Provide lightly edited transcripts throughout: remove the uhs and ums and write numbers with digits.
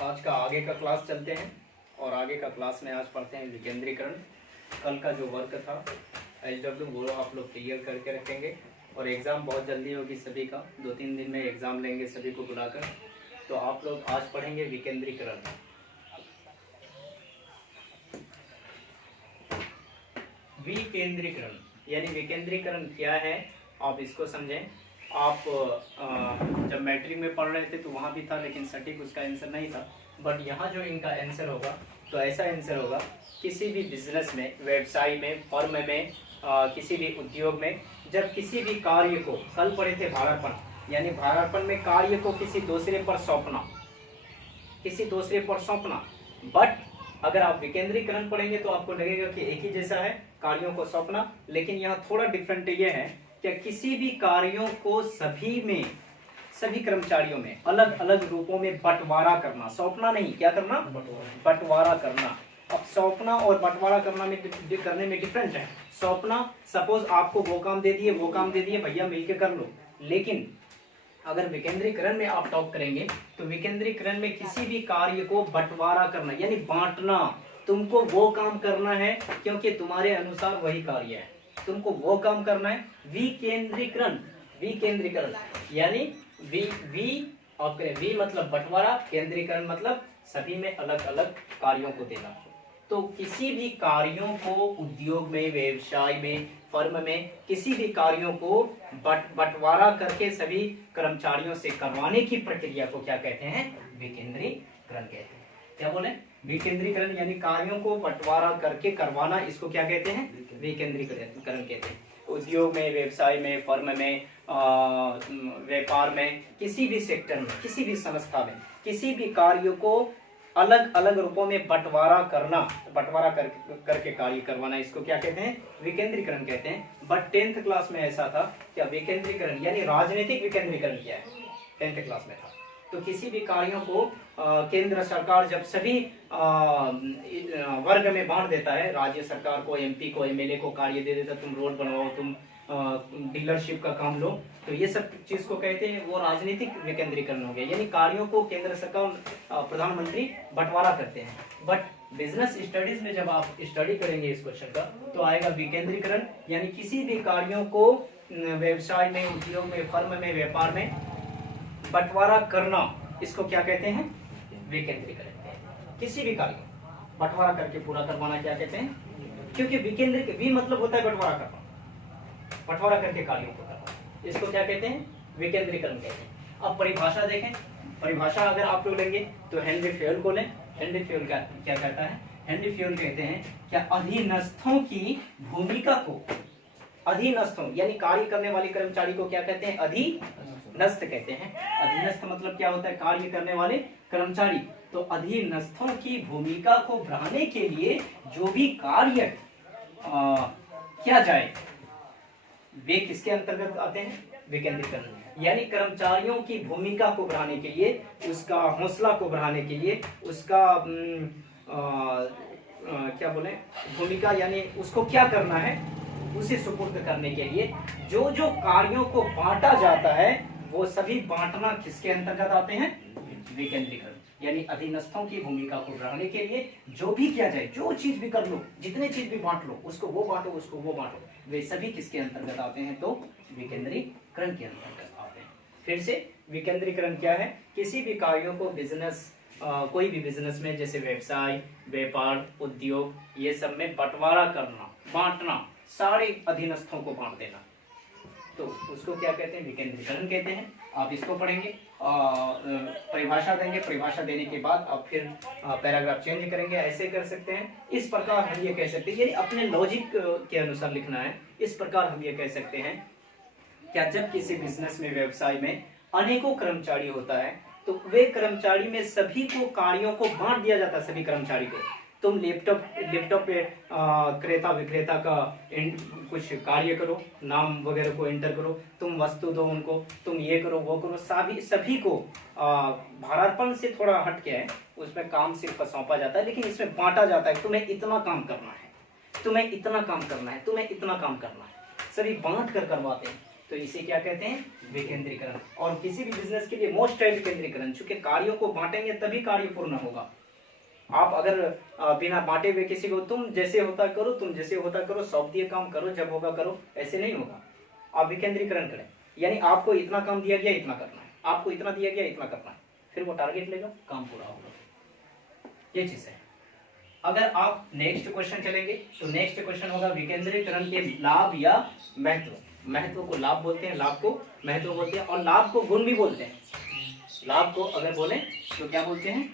आज का आगे का क्लास चलते हैं और आगे का क्लास में आज पढ़ते हैं विकेंद्रीकरण। कल का जो वर्क था HW वो आप लोग क्लियर करके रखेंगे और एग्ज़ाम बहुत जल्दी होगी सभी का, 2-3 दिन में एग्ज़ाम लेंगे सभी को बुलाकर। तो आप लोग आज पढ़ेंगे विकेंद्रीकरण। विकेंद्रीकरण यानी विकेंद्रीकरण क्या है आप इसको समझें। आप जब मैट्रिक में पढ़ रहे थे तो वहाँ भी था, लेकिन सटीक उसका आंसर नहीं था। बट यहाँ जो इनका आंसर होगा तो ऐसा आंसर होगा, किसी भी बिजनेस में, व्यवसाय में, फर्म में, किसी भी उद्योग में, जब किसी भी कार्य को, कल पढ़े थे भारापन, यानी भारापन में कार्य को किसी दूसरे पर सौंपना, किसी दूसरे पर सौंपना। बट अगर आप विकेंद्रीकरण पढ़ेंगे तो आपको लगेगा कि एक ही जैसा है, कार्यों को सौंपना, लेकिन यहाँ थोड़ा डिफरेंट ये है कि किसी भी कार्यों को सभी में, सभी कर्मचारियों में अलग अलग रूपों में बंटवारा करना, सौंपना नहीं, क्या करना, बंटवारा करना। अब सौंपना और बंटवारा करने में डिफरेंट है। सौंपना, सपोज आपको वो काम दे दिए, वो काम दे दिए, भैया मिलके कर लो। लेकिन अगर विकेंद्रीकरण में आप टॉप करेंगे तो विकेंद्रीकरण में किसी भी कार्य को बंटवारा करना यानी बांटना। तुमको वो काम करना है क्योंकि तुम्हारे अनुसार वही कार्य है, तुमको वो काम करना है। विकेंद्रीकरण, विकेंद्रीकरण यानी वी मतलब बंटवारा, केंद्रीकरण मतलब सभी में अलग अलग कार्यों को देना। तो किसी भी कार्यों को उद्योग में, व्यवसाय में, फर्म में, किसी भी कार्यों को बंटवारा करके सभी कर्मचारियों से करवाने की प्रक्रिया को क्या कहते हैं, विकेंद्रीकरण कहते हैं। क्या बोले, विकेंद्रीकरण यानी कार्यों को बंटवारा करके करवाना, इसको क्या कहते हैं, विकेंद्रीकरण कहते हैं। उद्योग में, व्यवसाय में, फर्म में, व्यापार में, किसी भी सेक्टर में, किसी भी संस्था में, किसी भी कार्य को अलग अलग रूपों में बंटवारा करना, बंटवारा करके कार्य करवाना, इसको क्या कहते हैं, विकेंद्रीकरण कहते हैं। बट 10th क्लास में ऐसा था क्या, विकेंद्रीकरण यानी राजनीतिक विकेंद्रीकरण क्या है, 10th क्लास में था। तो किसी भी कार्यों को केंद्र सरकार जब सभी वर्ग में बांट देता है, राज्य सरकार को, MP को, MLA को कार्य दे देता, तुम रोड बनवाओ, तुम डीलरशिप का काम लो, तो ये सब चीज को कहते हैं, वो राजनीतिक विकेंद्रीकरण हो गया। यानी कार्यों को केंद्र सरकार, प्रधानमंत्री बंटवारा करते हैं। बट बिजनेस स्टडीज में जब आप स्टडी करेंगे इस क्वेश्चन का तो आएगा विकेंद्रीकरण यानी किसी भी कार्यों को व्यवसाय में, उद्योग में, फर्म में, व्यापार में बंटवारा करना, इसको क्या कहते हैं, विकेंद्रीकरण। किसी भी कार्य बंटवारा करके पूरा करवाना क्या कहते हैं, क्योंकि विकेंद्रीकरण भी मतलब होता है बंटवारा करना, बंटवारा करके कार्यों को करना, इसको क्या कहते हैं, विकेंद्रीकरण कहते हैं। अब परिभाषा देखें, परिभाषा अगर आप लोग लेंगे तो हेनरी फ्यूल को लें। हेनरी फ्यूल क्या कहता है, हेनरी फ्यूल कहते हैं क्या, अधीनस्थों की भूमिका को, अधीनस्थों यानी कार्य करने वाले कर्मचारी को क्या कहते हैं, अधीनस्थ कहते हैं। अधीनस्थ मतलब क्या होता है, कार्य करने वाले कर्मचारी। तो अधीनस्थों की भूमिका को बढ़ाने के लिए जो भी कार्य किया जाए वे किसके अंतर्गत आते हैं, विकेंद्रीकरण। यानी कर्मचारियों की भूमिका को बढ़ाने के लिए, उसका हौसला को बढ़ाने के लिए, उसका क्या बोले, भूमिका यानी उसको क्या करना है, उसे सुपुर्द करने के लिए जो जो कार्यों को बांटा जाता है वो सभी बांटना किसके अंतर्गत आते हैं, विकेंद्रीकरण। यानी अधीनस्थों की भूमिका को बढ़ाने के लिए जो भी किया जाए, जो चीज भी कर लो, जितने चीज भी बांट लो, उसको वो बांटो, उसको वो बांटो, वे सभी किसके अंतर्गत आते हैं, तो विकेंद्रीकरण के अंतर्गत आते हैं। फिर से विकेंद्रीकरण क्या है, किसी भी कार्यों को बिजनेस, कोई भी बिजनेस में, जैसे व्यवसाय, व्यापार, उद्योग, ये सब में बंटवारा करना, बांटना, सारे अधीनस्थों को बांट देना, तो उसको क्या कहते हैं, विकेंद्रीकरण कहते हैं। आप इसको पढ़ेंगे, परिभाषा देंगे, परिभाषा देने के बाद आप फिर पैराग्राफ चेंज करेंगे, ऐसे कर सकते हैं। इस प्रकार हम ये कह सकते हैं, यानी अपने लॉजिक के अनुसार लिखना है। इस प्रकार हम ये कह सकते हैं क्या, जब किसी बिजनेस में, व्यवसाय में अनेकों कर्मचारी होता है तो वे कर्मचारी में सभी को कार्यों को बांट दिया जाता है, सभी कर्मचारी को। तुम लैपटॉप पे क्रेता विक्रेता का कुछ कार्य करो, नाम वगैरह को एंटर करो, तुम वस्तु दो उनको, तुम ये करो, वो करो, सभी को भारापन से थोड़ा हट के है, उसमें काम सिर्फ सौंपा जाता है, लेकिन इसमें बांटा जाता है, तुम्हें इतना काम करना है, तुम्हें इतना काम करना है, तुम्हें इतना काम करना है, सभी बांट कर करवाते हैं। तो इसे क्या कहते हैं? विकेंद्रीकरण। और किसी भी बिजनेस के लिए मोस्ट है विकेंद्रीकरण, चूंकि कार्यों को बांटेंगे तभी कार्य पूर्ण होगा। आप अगर बिना बांटे हुए किसी को तुम जैसे होता करो, तुम जैसे होता करो, सौंप दिए काम करो, जब होगा करो, ऐसे नहीं होगा। आप विकेंद्रीकरण करें, यानी आपको इतना काम दिया गया, इतना करना है, आपको इतना दिया गया, इतना करना है, फिर वो टारगेट लेगा, काम पूरा होगा। ये चीज है। अगर आप नेक्स्ट क्वेश्चन चलेंगे तो नेक्स्ट क्वेश्चन होगा विकेंद्रीकरण के लाभ या महत्व। महत्व को लाभ बोलते हैं, लाभ को महत्व बोलते हैं, और लाभ को गुण भी बोलते हैं। लाभ को अगर बोले तो क्या बोलते हैं?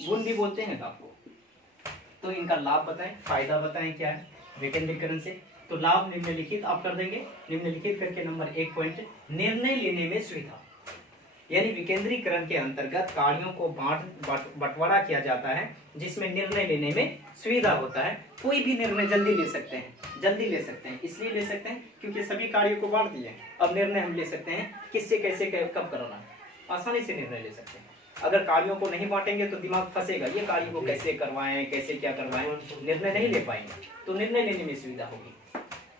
गुण भी बोलते हैं लाभ को। तो इनका लाभ बताएं, फायदा बताएं क्या है विकेंद्रीकरण से। तो लाभ निम्नलिखित आप कर देंगे, निम्नलिखित करके नंबर 1 पॉइंट, निर्णय लेने में सुविधा। यानी विकेंद्रीकरण के अंतर्गत कार्यों को बंटवारा किया जाता है, जिसमें निर्णय लेने में सुविधा होता है। कोई भी निर्णय जल्दी ले सकते हैं, जल्दी ले सकते हैं। इसलिए ले सकते हैं क्योंकि सभी कार्यों को बांट दिए। अब निर्णय हम ले सकते हैं किससे कैसे कब करना है, आसानी से निर्णय ले सकते हैं। अगर कार्यों को नहीं बांटेंगे तो दिमाग फंसेगा, ये कार्य को कैसे करवाएं, कैसे क्या करवाएं, निर्णय नहीं ले पाएंगे। तो निर्णय लेने में सुविधा होगी।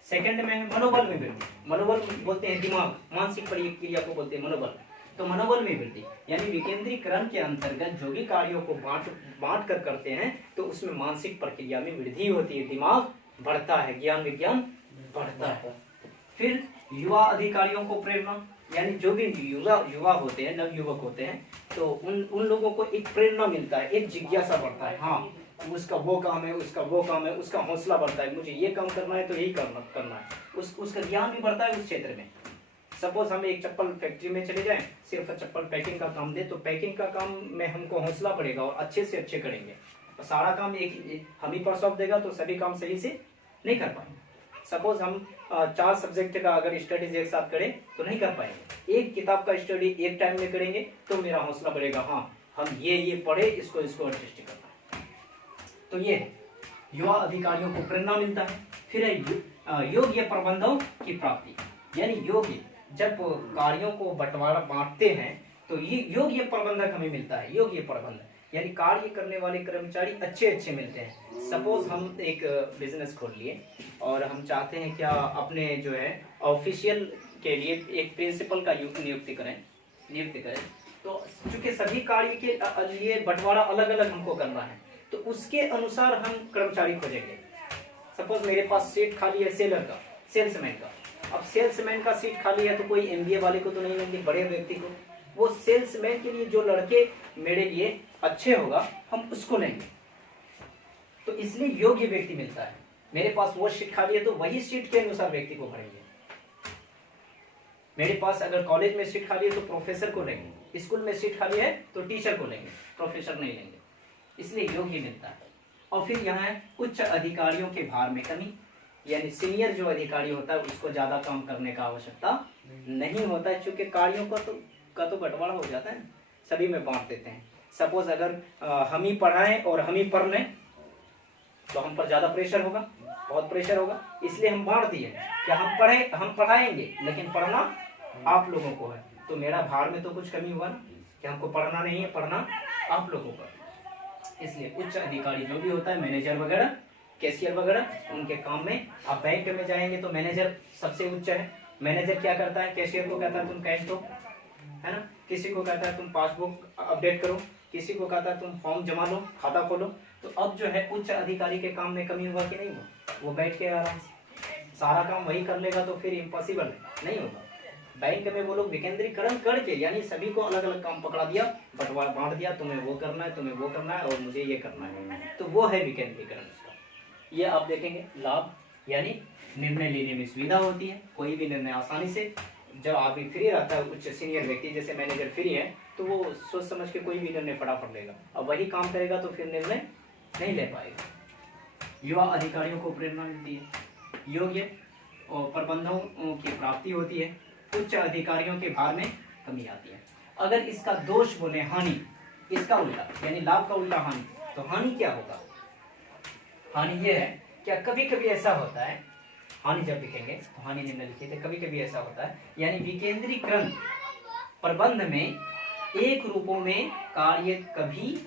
सेकंड में है मनोबल में वृद्धि। मनोबल बोलते हैं दिमाग, मानसिक प्रक्रिया को बोलते हैं मनोबल। तो मनोबल में वृद्धि, यानी विकेंद्रीकरण के अंतर्गत जो भी कार्यों को बांट कर करते हैं तो उसमें मानसिक प्रक्रिया में वृद्धि होती है, दिमाग बढ़ता है, ज्ञान विज्ञान बढ़ता है। फिर युवा अधिकारियों को प्रेरणा, यानी जो भी युवा होते हैं, नव युवक होते हैं, तो उन लोगों को एक प्रेरणा मिलता है, एक जिज्ञासा बढ़ता है। हाँ, उसका वो काम है, उसका वो काम है, उसका हौसला बढ़ता है, मुझे ये काम करना है तो यही करना है। उसका ज्ञान भी बढ़ता है उस क्षेत्र में। सपोज हम एक चप्पल फैक्ट्री में चले जाएं, सिर्फ चप्पल पैकिंग का काम दे, तो पैकिंग का काम में हमको हौसला बढ़ेगा और अच्छे से अच्छे करेंगे। और सारा काम एक हम ही पर सौंप देगा तो सभी काम सही से नहीं कर पाएंगे। सपोज हम 4 सब्जेक्ट का अगर स्टडीज एक साथ करें तो नहीं कर पाएंगे। एक किताब का स्टडी एक टाइम में करेंगे तो मेरा हौसला बढ़ेगा, हाँ हम ये पढ़े, इसको एडजस्ट करना है। तो ये युवा अधिकारियों को प्रेरणा मिलता है। फिर है योग्य प्रबंधों की प्राप्ति, यानी योग्य, जब कार्यों को बंटवारा बांटते हैं तो ये योग्य प्रबंधक हमें मिलता है। योग्य प्रबंधक यानी कार्य करने वाले कर्मचारी अच्छे मिलते हैं। सपोज हम एक बिजनेस खोल लिए और हम चाहते हैं क्या अपने जो है ऑफिशियल के लिए एक प्रिंसिपल का नियुक्ति करें। तो चूंकि सभी कार्य के लिए बंटवारा अलग अलग हमको करना है, तो उसके अनुसार हम कर्मचारी खोजेंगे। सपोज मेरे पास सीट खाली है सेल्समैन का। अब सेल्समैन का सीट खाली है तो कोई MBA वाले को तो नहीं लेंगे, बड़े व्यक्ति को। वो सेल्समैन के लिए जो लड़के मेरे लिए अच्छे होगा हम उसको लेंगे। तो इसलिए योग्य व्यक्ति मिलता है। मेरे पास वो सीट खाली है तो वही सीट के अनुसार व्यक्ति को भरेंगे। मेरे पास अगर कॉलेज में सीट खाली है तो प्रोफेसर को लेंगे, स्कूल में सीट खाली है तो टीचर को लेंगे, प्रोफेसर नहीं लेंगे। इसलिए योग्य मिलता है। और फिर यहाँ है उच्च अधिकारियों के भार में कमी, यानी सीनियर जो अधिकारी होता है उसको ज्यादा काम करने का आवश्यकता नहीं होता है, क्योंकि कार्यों का तो बंटवारा हो जाता है, सभी में बांट देते हैं। सपोज अगर हम ही पढ़ाएं और हम ही पढ़ लें तो हम पर ज्यादा प्रेशर होगा, बहुत प्रेशर होगा। इसलिए हम बांट दिए कि हम पढ़ाएंगे लेकिन पढ़ना आप लोगों को है। तो मेरा भार में तो कुछ कमी हुआ ना, कि हमको पढ़ना नहीं है, पढ़ना आप लोगों को। इसलिए उच्च अधिकारी जो भी होता है, मैनेजर वगैरह, कैशियर वगैरह, उनके काम में। आप बैंक में जाएंगे तो मैनेजर सबसे उच्च है। मैनेजर क्या करता है? कैशियर को कहता है तुम कैश दो, है ना, किसी को कहता है तुम पासबुक अपडेट करो, किसी को कहता है तुम फॉर्म जमा लो, खाता खोलो। तो अब जो है उच्च अधिकारी के काम में कमी हुआ कि नहीं हुआ? वो बैठ के आराम से सारा काम वही कर लेगा तो फिर इम्पॉसिबल नहीं होगा। बैंक में वो लोग विकेंद्रीकरण करके, यानी सभी को अलग अलग काम पकड़ा दिया, बंटवारा बांट दिया, तुम्हें वो करना है, तुम्हें वो करना है और मुझे ये करना है, तो वो है विकेंद्रीकरण। ये आप देखेंगे लाभ, यानी निर्णय लेने में सुविधा होती है, कोई भी निर्णय आसानी से। जब आदमी फ्री रहता है, उच्च सीनियर व्यक्ति जैसे मैनेजर फ्री है, तो वो सोच समझ के कोई भी निर्णय फटाफट लेगा। अब वही काम करेगा तो फिर निर्णय नहीं ले पाएगा। युवा अधिकारियों को प्रेरणा मिलती है, योग्य और प्रबंधों की प्राप्ति होती है, उच्च अधिकारियों के भार में कमी आती है। अगर इसका दोष बोले हानि, इसका उल्टा यानी लाभ का उल्टा हानि, तो हानि क्या होगा? हानि ये है, क्या कभी कभी ऐसा होता है, हानि जब लिखेंगे तो हानि निम्नलिखित है, कभी कभी ऐसा होता है, यानी विकेंद्रीकरण प्रबंध में एक रूपों में कार्य कभी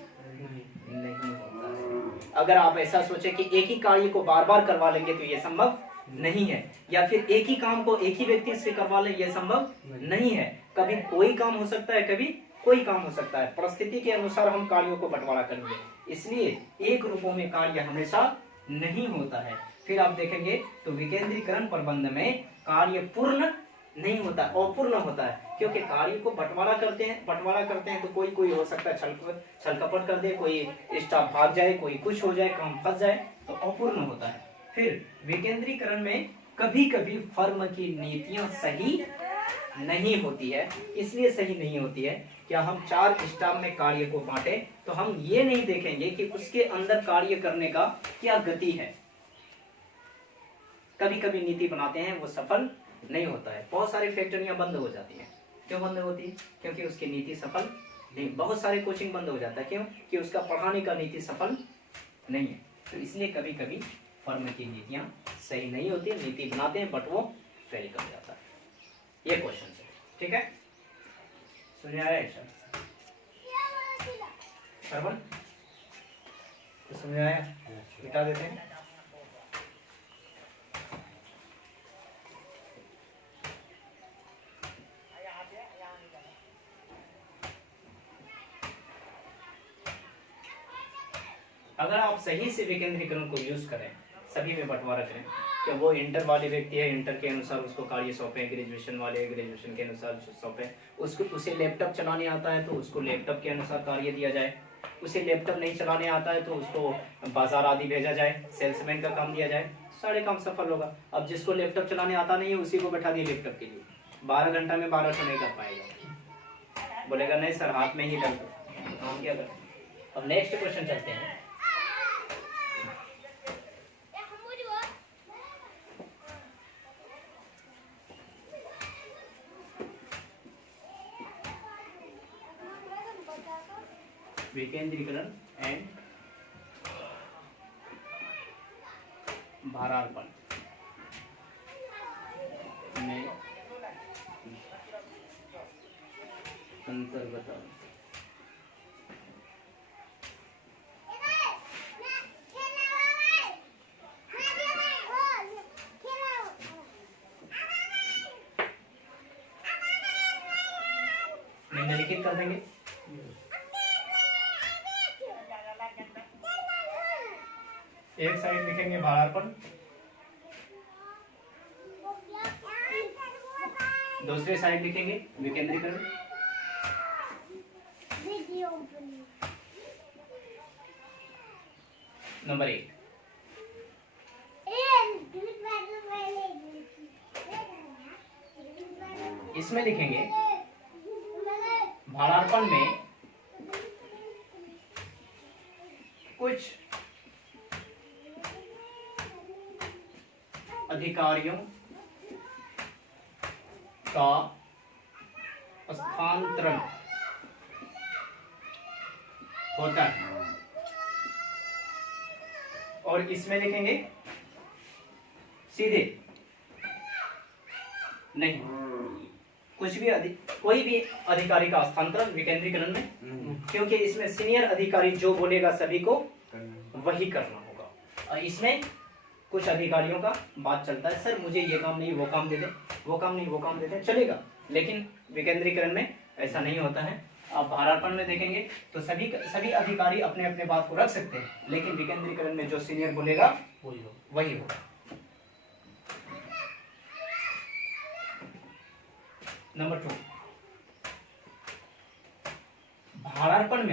नहीं होता है। अगर आप ऐसा सोचे कि एक ही कार्य को बार बार करवा लेंगे तो ये संभव नहीं है, या फिर एक ही काम को एक ही व्यक्ति से करवा ले, यह संभव नहीं है। कभी कोई काम हो सकता है, कभी कोई काम हो सकता है। परिस्थिति के अनुसार हम कार्यों को बंटवारा करेंगे, इसलिए एक रूपों में कार्य हमेशा नहीं होता है। फिर आप देखेंगे तो विकेंद्रीकरण प्रबंध में कार्य पूर्ण नहीं होता, अपूर्ण होता है, क्योंकि कार्य को बंटवारा करते हैं तो कोई हो सकता है छल कपट कर दे, कोई स्टाफ भाग जाए, कोई कुछ हो जाए, काम फंस जाए, तो अपूर्ण होता है। फिर विकेंद्रीकरण में कभी कभी फर्म की नीतियां सही नहीं होती है। इसलिए सही नहीं होती है क्या हम 4 स्टाफ में कार्य को बांटे तो हम ये नहीं देखेंगे कि उसके अंदर कार्य करने का क्या गति है। कभी कभी नीति बनाते हैं, वो सफल नहीं होता है। बहुत सारी फैक्ट्रियां बंद हो जाती है। क्यों बंद होती है? क्योंकि उसकी नीति सफल नहीं। बहुत सारे कोचिंग बंद हो जाता है, क्यों? कि उसका पढ़ाने का नीति सफल नहीं है। तो इसलिए कभी कभी फर्म की नीतियां सही नहीं होती है, नीति बनाते हैं बट वो फेल कर जाता है। ये क्वेश्चन है, ठीक है? समझ आ रहा है बराबर? तो समझ आया? मिटा देते हैं। अगर आप सही से विकेंद्रीकरण को यूज करें, सभी में बंटवारा करें, कि वो इंटर वाले व्यक्ति है, इंटर के अनुसार उसको कार्य सौंपे, ग्रेजुएशन वाले ग्रेजुएशन के अनुसार सौंपे, उसको उसे लैपटॉप चलाने आता है तो उसको लैपटॉप के अनुसार कार्य दिया जाए, उसे लैपटॉप नहीं चलाने आता है तो उसको बाजार आदि भेजा जाए, सेल्समैन का काम दिया जाए, सारे काम सफल होगा। अब जिसको लैपटॉप चलाने आता नहीं है उसी को बैठा दिए लैपटॉप के लिए, 12 घंटा में 12 नहीं कर पाएगा, बोलेगा नहीं सर हाथ में ही दर्द, हम क्या करें। अब नेक्स्ट क्वेश्चन चलते हैं। विकेंद्रीकरण एंड भारार्पण में अंतर बताओ। निम्नलिखित कर देंगे। एक साइड लिखेंगे भारार्पण, दूसरे साइड लिखेंगे विकेंद्रीकरण। नंबर 1 इसमें लिखेंगे भारार्पण में कुछ अधिकारियों का स्थानांतरण होता है, और इसमें लिखेंगे सीधे नहीं, कुछ भी कोई भी अधिकारी का स्थानांतरण विकेंद्रीकरण में, क्योंकि इसमें सीनियर अधिकारी जो बोलेगा सभी को वही करना होगा। और इसमें कुछ अधिकारियों का बात चलता है, सर मुझे ये काम नहीं वो काम दे दे, वो काम नहीं वो काम दे दे, चलेगा, लेकिन विकेंद्रीकरण में ऐसा नहीं होता है। आप भारार्पण में देखेंगे तो सभी अधिकारी अपने अपने बात को रख सकते हैं, लेकिन विकेंद्रीकरण में जो सीनियर बोलेगा वही होगा। नंबर 2 भारार्पण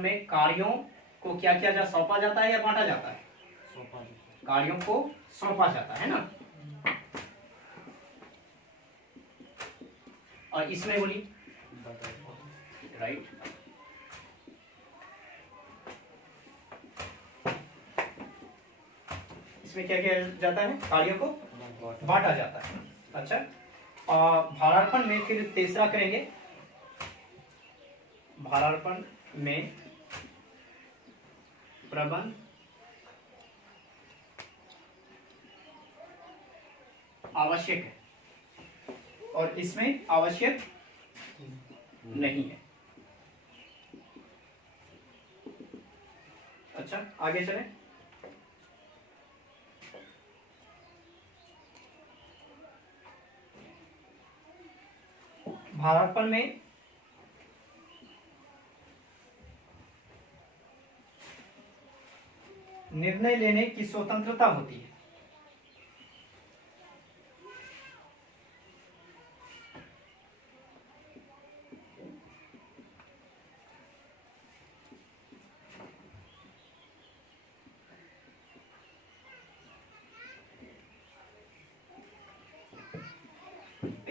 में कार्यों को क्या किया सौंपा जाता है या बांटा जाता है? कार्यों को सौंपा जाता है ना। और इसमें बोलिए राइट, इसमें क्या किया जाता है? कार्यों को बांटा जाता है। अच्छा, भारार्पण में फिर तीसरा करेंगे, भारार्पण में प्रबंध आवश्यक है और इसमें आवश्यक नहीं है। अच्छा, क्वेश्चन, आगे चलें। भारापन में निर्णय लेने की स्वतंत्रता होती है।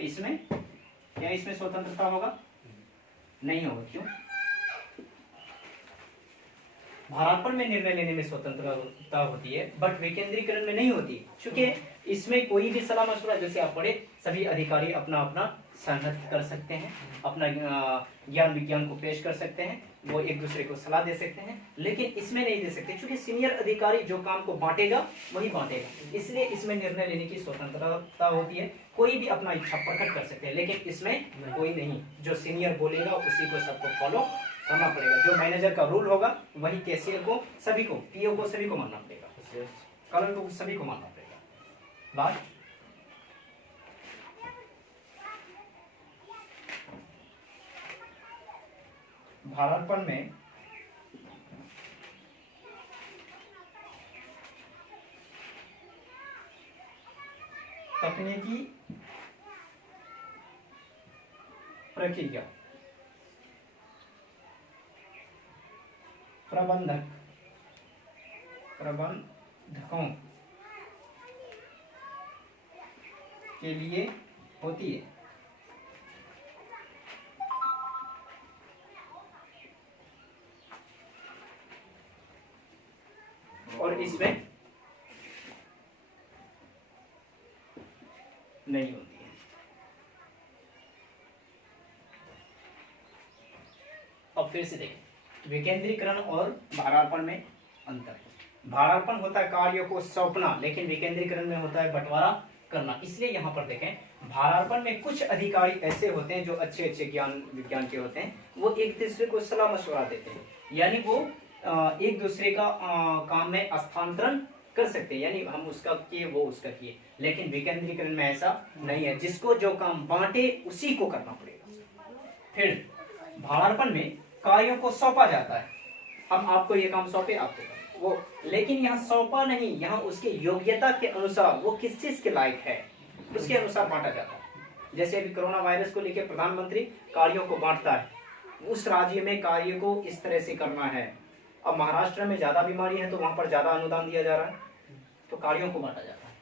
इसमें क्या इसमें स्वतंत्रता होगा? नहीं होगा। क्यों? भारापन में निर्णय लेने में स्वतंत्रता होती है, बट विकेंद्रीकरण में नहीं होती, क्योंकि इसमें कोई भी सलाह मशवरा, जैसे आप पढ़े, सभी अधिकारी अपना अपना संगत कर सकते हैं, अपना ज्ञान विज्ञान को पेश कर सकते हैं, वो एक दूसरे को सलाह दे सकते हैं, लेकिन इसमें नहीं दे सकते, क्योंकि सीनियर अधिकारी जो काम को बांटेगा वही बांटेगा। इसलिए इसमें निर्णय लेने की स्वतंत्रता होती है, कोई भी अपना इच्छा प्रकट कर सकते हैं, लेकिन इसमें कोई नहीं, जो सीनियर बोलेगा उसी को सबको फॉलो करना पड़ेगा। जो मैनेजर का रूल होगा वही कैशियर को, सभी को, पीओ को, सभी को मानना पड़ेगा, कलर को सभी को मानना पड़ेगा। बात भारापन में तकनीकी प्रक्रिया प्रबंधकों के लिए होती है। और इसमें नहीं होती है। अब फिर से देखें, विकेंद्रीकरण और भारापन में अंतर। भारापन होता है कार्यों को सौंपना, लेकिन विकेंद्रीकरण में होता है बंटवारा करना। इसलिए यहाँ पर देखें, भारापन में कुछ अधिकारी ऐसे होते हैं जो अच्छे अच्छे ज्ञान विज्ञान के होते हैं, वो एक दूसरे को सलाह मशवरा देते हैं, यानी वो एक दूसरे का काम में स्थानांतरण कर सकते हैं, यानी हम उसका किए वो उसका किए। लेकिन विकेंद्रीकरण में ऐसा नहीं है, जिसको जो काम बांटे उसी को करना पड़ेगा। फिर भारापन में कार्यों को सौंपा जाता है, हम आपको ये काम सौंपे आपको वो, लेकिन यहाँ सौंपा नहीं, यहाँ उसके योग्यता के अनुसार वो किस चीज के लायक है उसके अनुसार बांटा जाता है। जैसे अभी कोरोना वायरस को लेकर प्रधानमंत्री कार्यों को बांटता है, उस राज्य में कार्य को इस तरह से करना है। अब महाराष्ट्र में ज्यादा बीमारी है तो वहां पर ज्यादा अनुदान दिया जा रहा है, तो कार्यों को बांटा जाता है।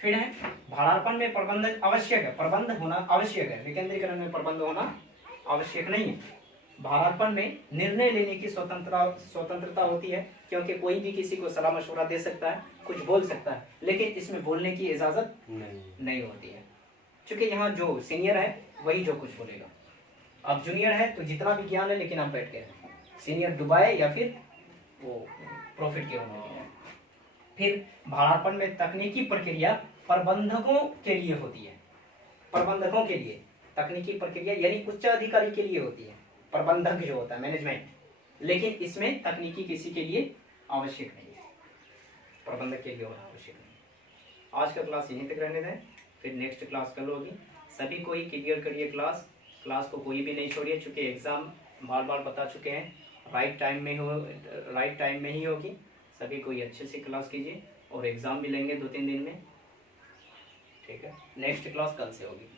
फिर है भारापन में प्रबंधन आवश्यक है, प्रबंध होना आवश्यक है, विकेंद्रीकरण में प्रबंध होना आवश्यक नहीं है। भारापन में निर्णय लेने की स्वतंत्रता होती है, क्योंकि कोई भी किसी को सलाह मशवरा दे सकता है, कुछ बोल सकता है, लेकिन इसमें बोलने की इजाजत नहीं होती है, क्योंकि यहाँ जो सीनियर है वही जो कुछ बोलेगा। अब जूनियर है तो जितना भी ज्ञान है, लेकिन आप बैठ के सीनियर डुबाए या फिर वो प्रॉफिट के होने के लिए। फिर भारापन में तकनीकी प्रक्रिया प्रबंधकों के लिए होती है, प्रबंधकों के लिए तकनीकी प्रक्रिया यानी उच्च अधिकारी के लिए होती है, प्रबंधक जो होता है मैनेजमेंट, लेकिन इसमें तकनीकी किसी के लिए आवश्यक नहीं है, प्रबंधक के लिए आवश्यक नहीं। आज का क्लास यहीं तक रहने दें, फिर नेक्स्ट क्लास कल होगी। सभी कोई क्लियर करिए क्लास को कोई भी नहीं छोड़िए, चूंकि एग्जाम बार बार बता चुके हैं, राइट टाइम में ही होगी। सभी कोई अच्छे से क्लास कीजिए और एग्जाम भी लेंगे 2-3 दिन में, ठीक है। नेक्स्ट क्लास कल से होगी।